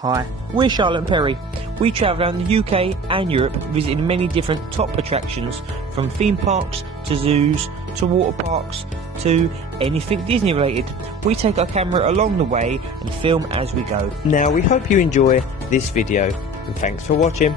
Hi, we're Charlotte and Perry. We travel around the UK and Europe visiting many different top attractions, from theme parks to zoos to water parks to anything Disney related. We take our camera along the way and film as we go. Now we hope you enjoy this video and thanks for watching.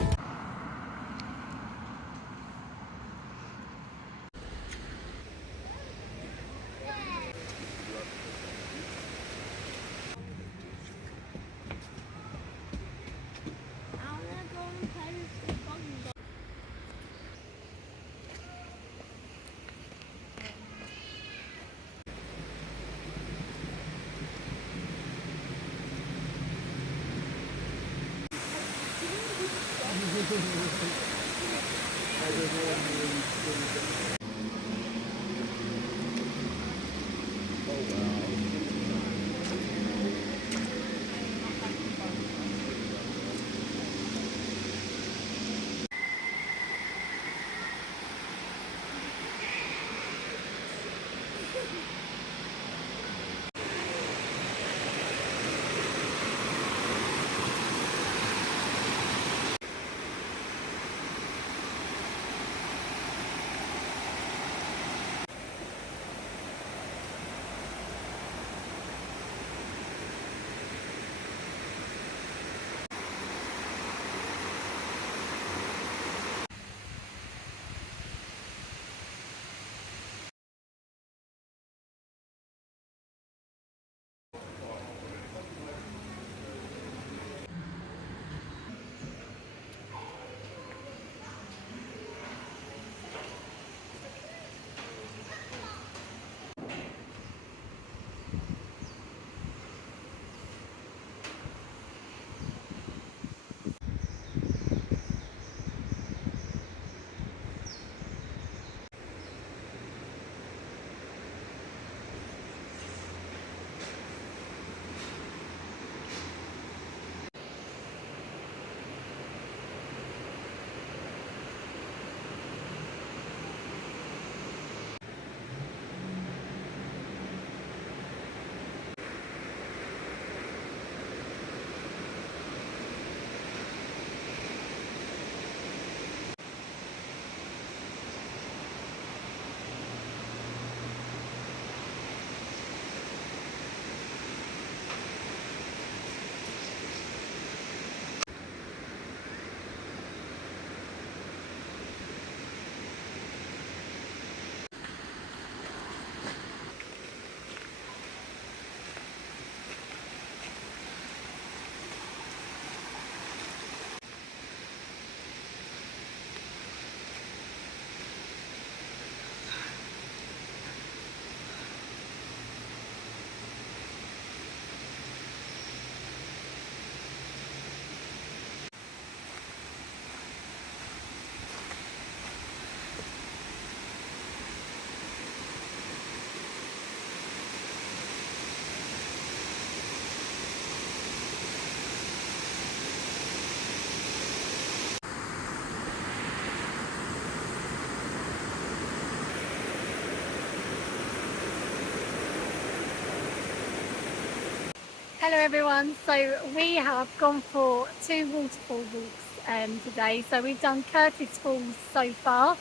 Hello everyone, so we have gone for 2 waterfall walks today. So we've done Curtis Falls so far,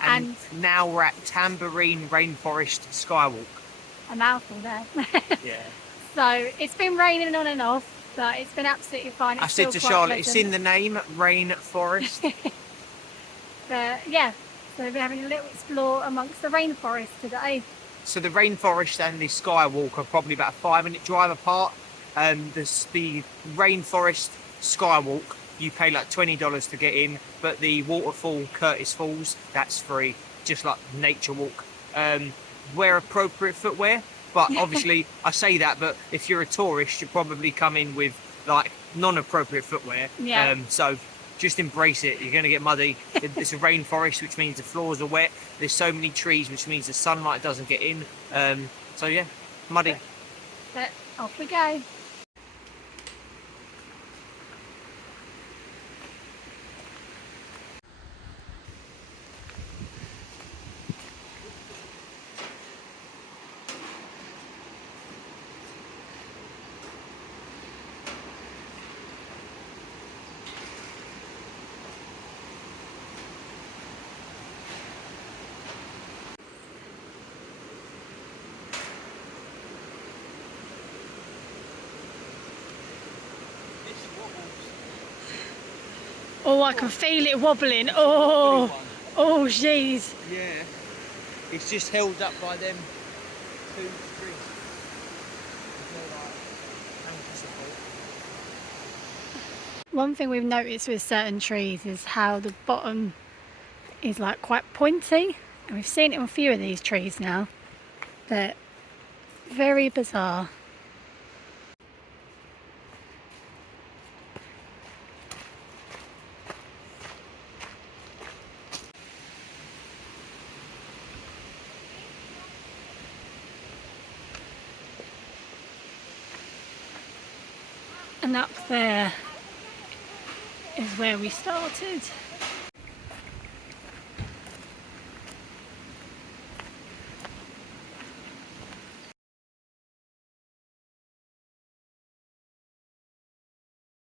And now we're at Tamborine Rainforest Skywalk. a mouthful there. Yeah. So it's been raining on and off, but it's been absolutely fine. I said to Charlotte, it's in the name, Rainforest. But yeah, so we're having a little explore amongst the rainforest today. So the rainforest and the skywalk are probably about a 5-minute drive apart. The rainforest skywalk, you pay like $20 to get in, but the waterfall Curtis Falls, that's free, just like nature walk. Wear appropriate footwear, but obviously I say that, but if you're a tourist, you probably come in with like non-appropriate footwear. Yeah. So just embrace it. You're going to get muddy. It's a rainforest, which means the floors are wet. There's so many trees, which means the sunlight doesn't get in. So yeah, muddy. But off we go. Oh, I can feel it wobbling. Oh, oh, jeez. Yeah. It's just held up by them 2 strings. There's no, like, anchor support. One thing we've noticed with certain trees is how the bottom is like quite pointy. And we've seen it on a few of these trees now. But very bizarre. And up there is where we started.